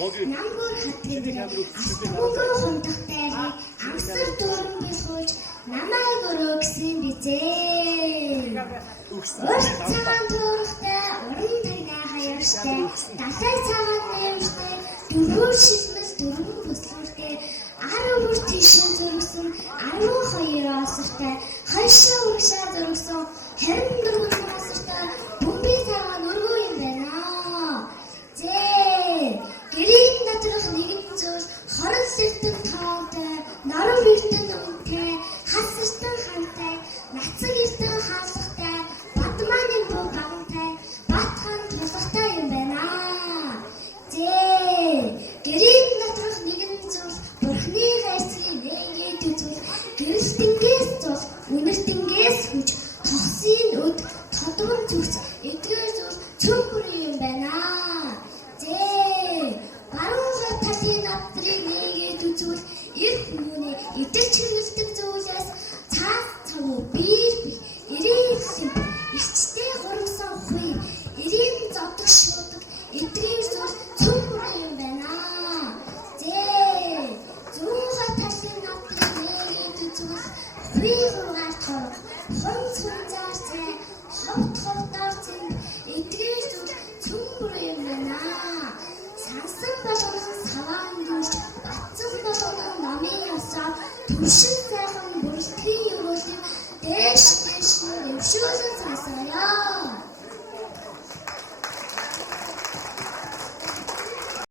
намгуур хатгэрээ астгуур хундахтай амсар дөрөн бэлгүүлж намайг өрөө гэсэн бизээ. Урт цагаан дөрөхтэй уран тагнаа хаярштай далай цагаан нэрштэй дөрвөн шилмэл дөрвөн бүслүүртэй 10 бүр тийшээ зөргсөн 12 осортой хойшоо урагшаа зөргсөн 24 осортой бөмбөг цагаан өргөө юм байна. Гэрийн надрах нэгэн зүйл хорон сэртэн тоотой норон эрдэн үнтэй хасартан хантай нацаг эрдэн хаалгатай бадмааны буу багантай батхан тулгатай юм байна. Гэрийн надрах нэгэн зүйл бурхны хайрцгийг нээгээд үзвэл гэрэлтэнгээс зул үнэртэнгээс хүч тохсын өд тодгон зүрц эдгээр зүйл цөмбөр юм байна. Баруун талын надрыг нээгээд үзвэл эр хүмүүний эдгээр чиглэлдэг зүйлээс цаас цавуу биер бий эрийн хэм ичтэй гурамсан хуй эрийн зовдог шуудаг эдгээр зүйл цөмбөр юм байна. Зүүн талын надрыг нээгээд үзвэл хуй хургаар торох хон цунзаар цай ховт ховтоор зэн эдгээр зүйл цөмбөр юм байна. Сансан болгоно саваан дүүрч батсан болгоно намын ёсоо түшин сайхан